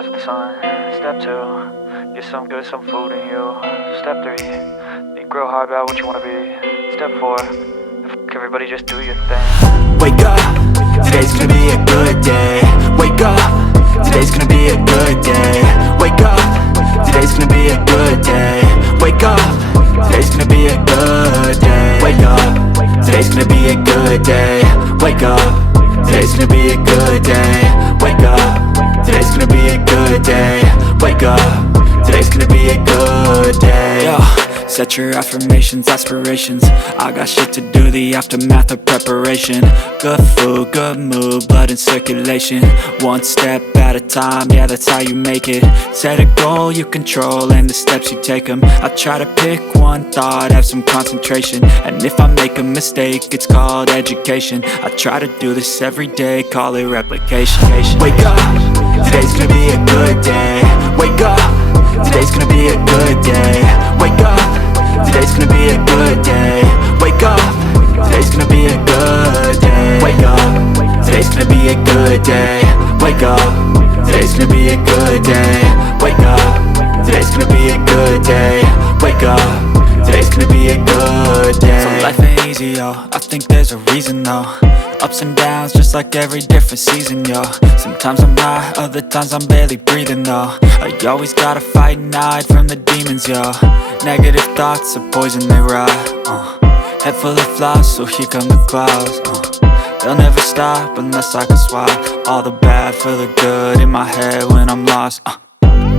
rise with the sun. Step 2, get some good, some food in you. Step 3, think real hard about what you wanna be. Step 4, everybody just do your thing. Wake up, today's gonna be a good day. Wake up, today's gonna be a good day. Wake up, today's gonna be a good day. Wake up, today's gonna be a good day. Wake up, today's gonna be a good day. Wake up, today's gonna be a good day. Wake up, today's gonna be a good day. Wake up, today's gonna be a good day. Yo, set your affirmations, aspirations. I got shit to do, the aftermath of preparation. Good food, good mood, blood in circulation. One step at a time, yeah, that's how you make it. Set a goal you control and the steps you take them. I try to pick one thought, have some concentration. And if I make a mistake, it's called education. I try to do this every day, call it replication. Wake up, today's gonna be a good day. Wake up, today's gonna be a good day. Wake up, today's gonna be a good day. Wake up, today's gonna be a good day. Wake up, today's gonna be a good day. Wake up, today's gonna be a good day. Wake up, today's gonna be a good day. Wake up, today's gonna be a good day. So life ain't easy, yo, I think there's a reason though. Ups and downs, just like every different season, yo. Sometimes I'm high, other times I'm barely breathing, though. I always gotta fight and hide from the demons, yo. Negative thoughts are poison, they rot. Head full of flies, so here come the clouds. They'll never stop unless I can swap all the bad for the good in my head when I'm lost.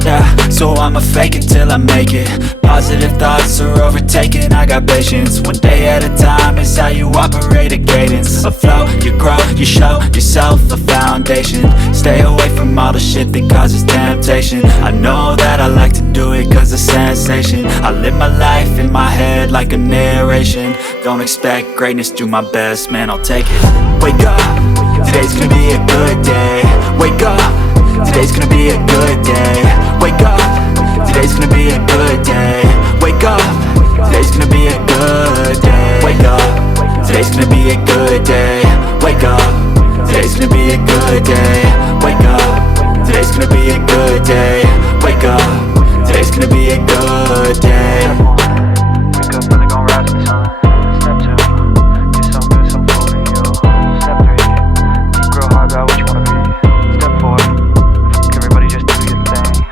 Yeah, so I'ma fake it till I make it. Positive thoughts are overtaken, I got patience. One day at a time is how you operate a cadence. A flow, you grow, you show yourself a foundation. Stay away from all the shit that causes temptation. I know that I like to do it cause it's sensation. I live my life in my head like a narration. Don't expect greatness, do my best, man, I'll take it. Wake up, today's gonna be a good day. Wake up, today's gonna be a good day. Wake up, today's gonna be a good day. Wake up, today's gonna be a good day. Wake up, today's gonna be a good day. Wake up, today's gonna be a good day. Wake up, today's gonna be a good day. Wake up, today's gonna be a good day. Wake up, really gon' rise with the sun. Step 2, get some good, some food in you. Step 3, think real hard about what you wanna be. Step 4, everybody just do your thing.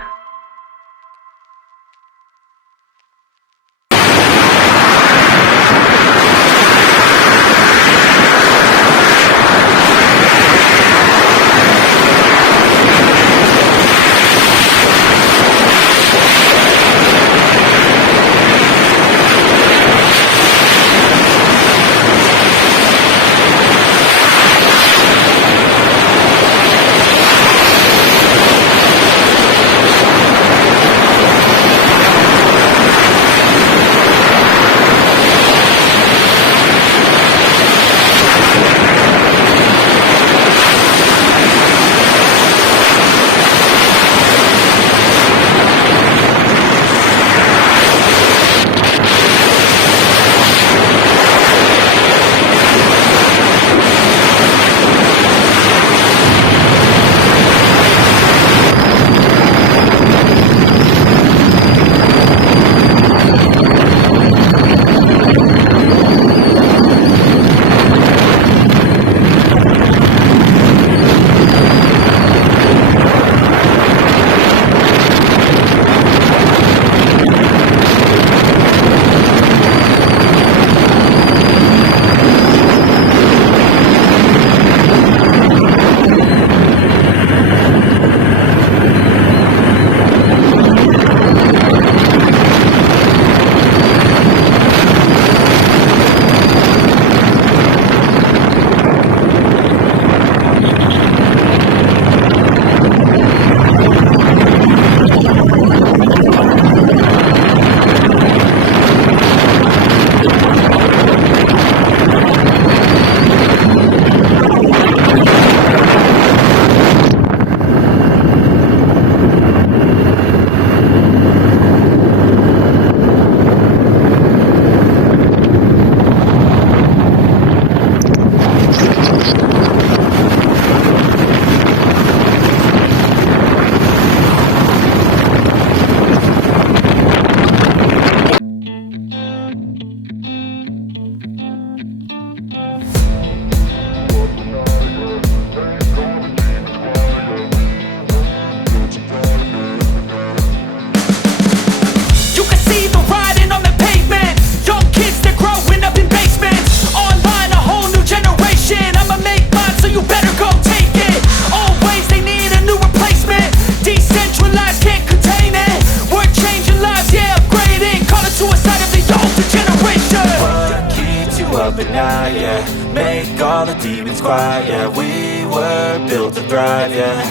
up at night, yeah. Make all the demons quiet, yeah. We were built to thrive, yeah.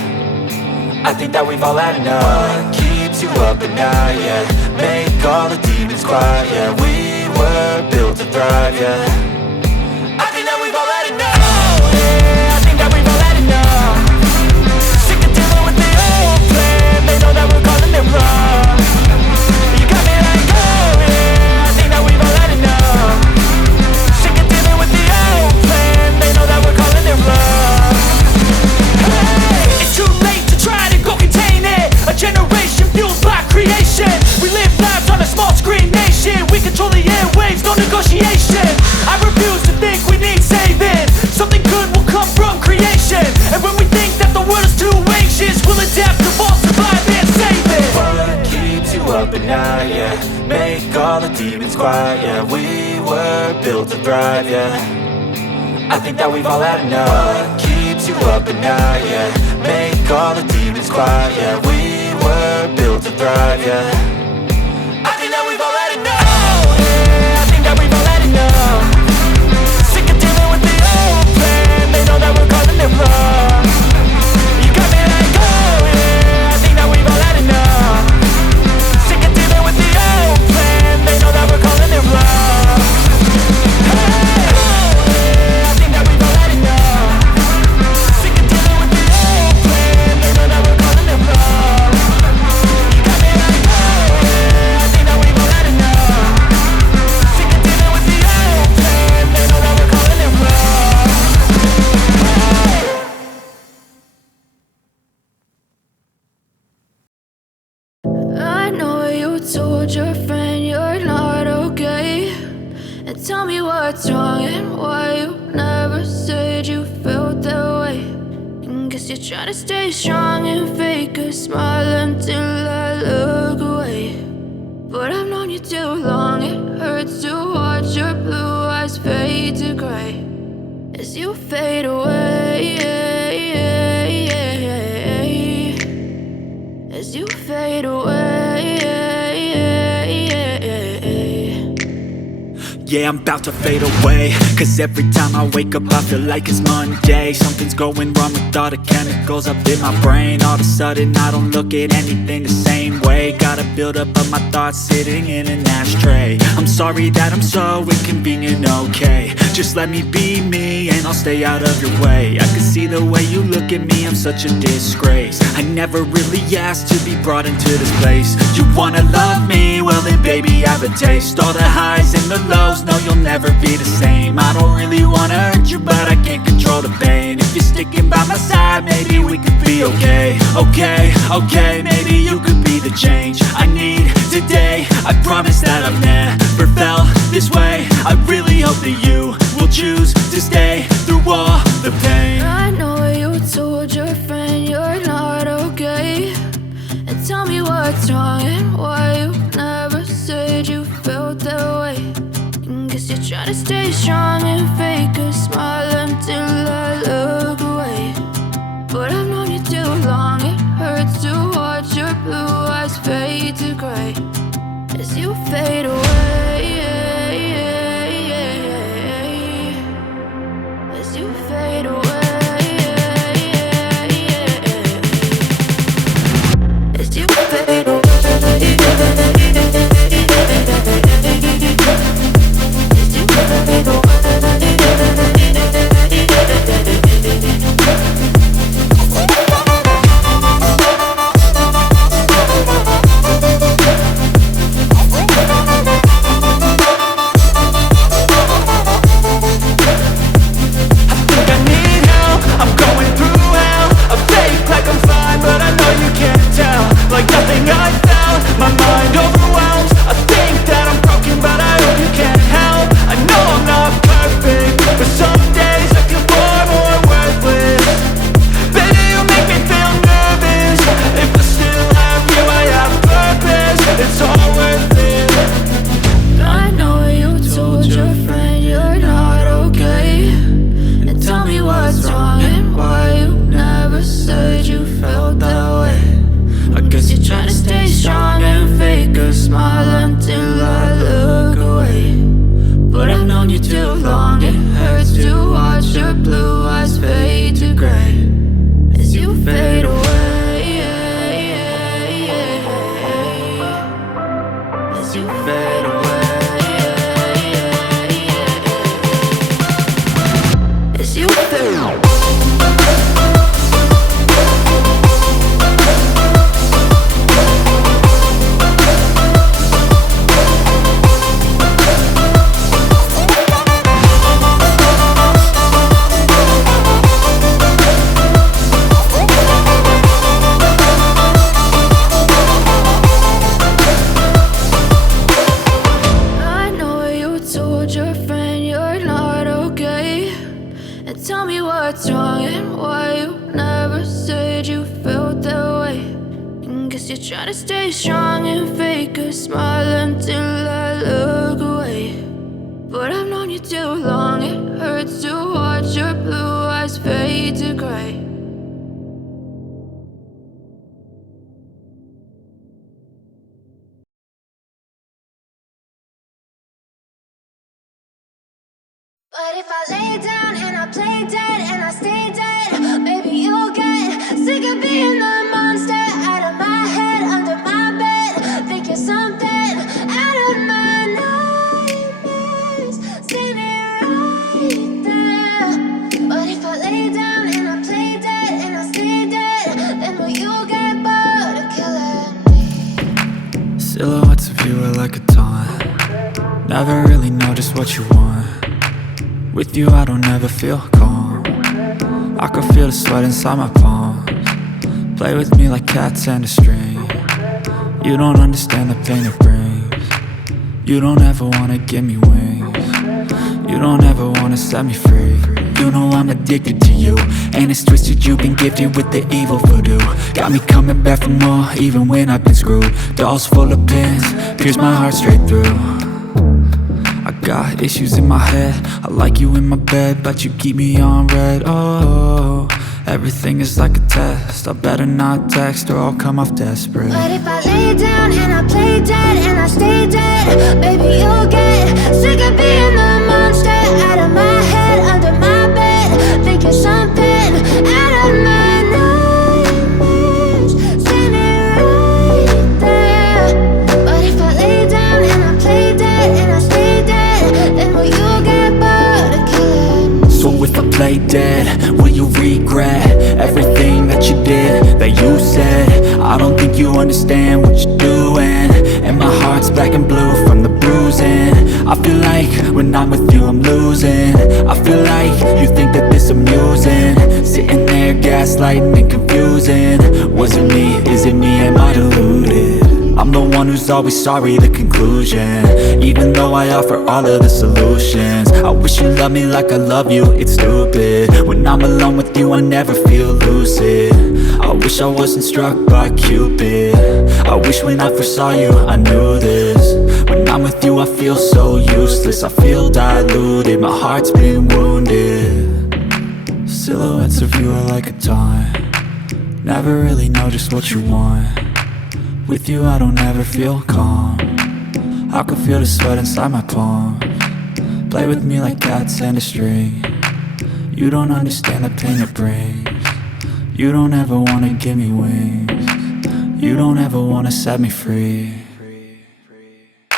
I think that we've all had enough. What keeps you up at night, yeah. Make all the demons quiet, yeah. We were built to thrive, yeah. I think that we've all had enough. Oh, yeah, I think that we've all had enough. Sick of dealing with the old plan. They know that we're calling it wrong. You got me like, oh yeah, I think that we've all had enough. Sick of dealing with the old plan. They know that we're calling it wrong. Hey, it's too late to try to go contain it. A generation fueled by creation. We live lives on a small screen nation. We control the airwaves, no negotiation. I refuse to think we need saving. Something good will come from creation. And when we think that the world is too anxious, we'll adapt, evolve, survive and save it. What keeps you up at night, yeah. Make all the demons quiet, yeah. We were built to thrive, yeah. I think that we've all had enough. What keeps you up at night, yeah. Make all the demons quiet, yeah. We were built to thrive, yeah. I think that we've all had enough. Oh yeah, I think that we've all had enough. Sick of dealing with the old plan. They know that we're calling it wrong. You got me like, oh yeah, I think that we've all had enough. Sick of dealing with the old plan. They know that we're calling it wrong. Hey, oh yeah, I think that we've all had enough. Sick of dealing with the old plan. They know that we're calling it wrong. You got me like, oh yeah, I think that we've all had enough. Sick of dealing with the old plan. They know that we're calling it wrong. I know you told your friend you're not okay. And tell me what's wrong and why you never said you felt that way. And guess you're trying to stay strong and fake a smile until I look away. But I've known you too long, it hurts to watch your blue eyes fade to gray as you fade away. As you fade away. Yeah, I'm about to fade away. Cause every time I wake up I feel like it's Monday. Something's going wrong with all the chemicals up in my brain. All of a sudden I don't look at anything the same way. Got a buildup of my thoughts sitting in an ashtray. I'm sorry that I'm so inconvenient, okay. Just let me be me and I'll stay out of your way. I can see the way you look at me, I'm such a disgrace. I never really asked to be brought into this place. You wanna love me? Well then baby have a taste. All the highs and the lows, no you'll never be the same. I don't really wanna hurt you but I can't control the pain. If you're sticking by my side maybe we could be okay. Okay, maybe you could be the change I need today. I promise that I've never felt this way. I really hope that you will choose to stay through all the pain. I know you told your friend you're not okay. And tell me what's wrong and why you never said you felt that way. And guess you're trying to stay strong and fake a smile until I look away. But I've known you too long, it hurts to watch your blue eyes fade to gray as you fade away. As you fade away. As you fade away. As you fade away. what's wrong and why you never said you felt that way. And guess you're trying to stay strong and fake a smile until I look away. But I've known you too long, it hurts to watch your blue eyes fade to gray. But if I lay down and I play dead and I stay dead, maybe you'll get sick of being the monster out of my head, under my bed. Think you're something out of my nightmares, standing right there. But if I lay down and I play dead and I stay dead, then will you get bored of killing me? Silhouettes of you are like a taunt. Never really know just what you want. With you I don't ever feel calm. I can feel the sweat inside my palms. Play with me like cats and a string. You don't understand the pain it brings. You don't ever wanna give me wings. You don't ever wanna set me free. You know I'm addicted to you, and it's twisted, you've been gifted with the evil voodoo. Got me coming back for more, even when I've been screwed. Dolls full of pins, pierce my heart straight through. I got issues in my head, I like you in my bed, but you keep me on red. Oh, everything is like a test, I better not text or I'll come off desperate. But if I lay down and I play dead and I stay dead, baby you'll get sick of being the monster out of my head, under my bed. Think you're something out of my nightmares, standing right there. But if I lay down and I play dead and I stay dead, then will you get bored of killing me? So if I play dead, will you regret everything that you did, that you said? I don't think you understand what you're doing, and my heart's black and blue from the bruising. I feel like when I'm with you I'm losing. I feel like you think that this amusing, sitting there gaslighting and confusing. Was it me? Is it me? Am I deluded? I'm the one who's always sorry, the conclusion. Even though I offer all of the solutions, I wish you loved me like I love you, it's stupid. When I'm alone with you I never feel lucid. I wish I wasn't struck by Cupid. I wish when I first saw you I knew this. When I'm with you I feel so useless, I feel diluted, my heart's been wounded. Silhouettes of you are like a taunt. Never really know just what you want. With you I don't ever feel calm. I can feel the sweat inside my palms. Play with me like cats and a string. You don't understand the pain it brings. You don't ever wanna give me wings. You don't ever wanna set me free.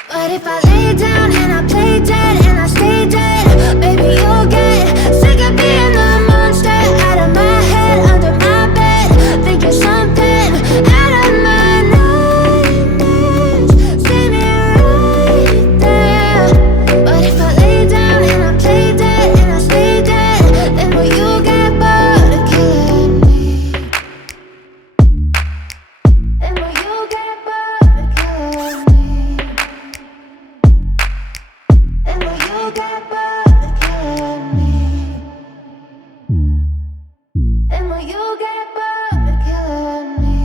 But if I lay down and I play dead and I stay dead, baby you'll get sick of being the monster out of my head, under my bed. Think you're something out of my nightmares, standing right there. But if I lay down and I play dead and I stay dead, then will you get bored of killing me? Then will you get bored of killing me? Then will you get bored of killing me? Then will you get bored of killing me?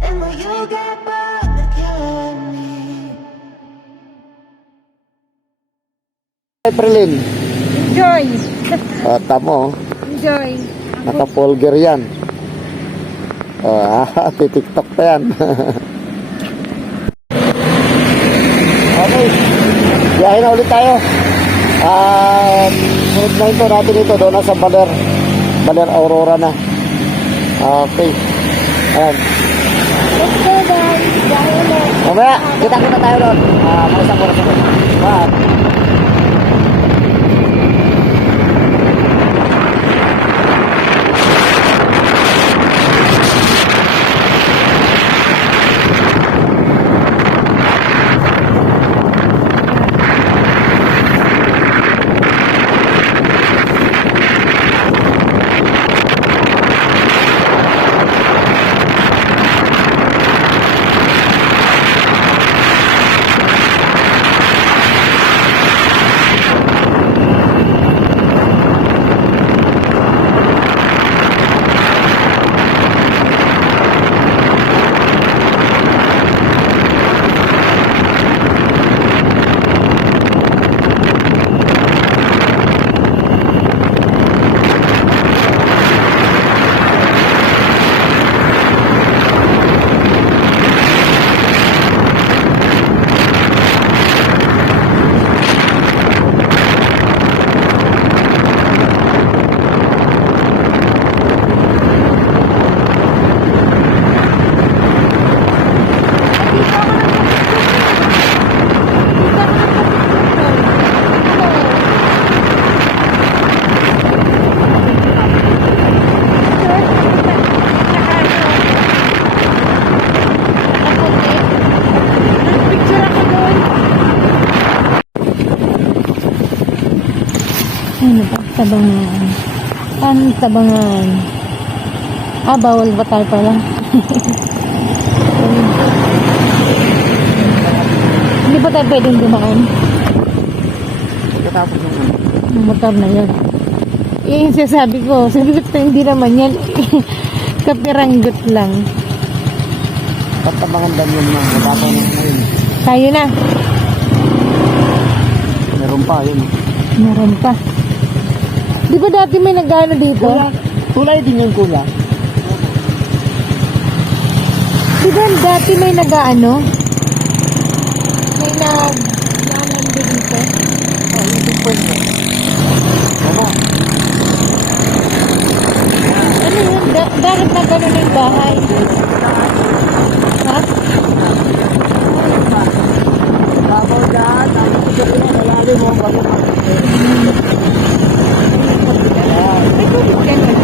Then will you get bored of killing me? Prilin, Enjoy. tamo, Enjoy. naka-folger yan. TikTok pa yan. Okay, biyahe na ulit tayo. Sunod na ito natin ito, doon na sa Baler Aurorra na. Okay, ayan. Let's go guys. Biyahe ulit. Mamaya, kita tayo doon. Mga isang oras ulit. Bye. Ano ba? Tabangan. Pantabangan. Bawal ba tayo pala? Hindi ba tayo pwedeng dumaan? Pagkatapos ng Motor na yun. Yung sasabi ko, hindi naman yan. Kapiranggot lang. Pantabangan dam yun ma'am. Matapang na ngayon. Tayo na. Meron pa yun. Meron pa. Di ba dati may nag-ano dito? Kulay din yung kuya. Di ba dati may nag-ano? May nag-ano dito? Yung pwede. Ano? Ano yun? Bakit na gano'n yung bahay? Ha? Babaw dyan. Tapos ko dyan yung malalim mo. May tubig ka na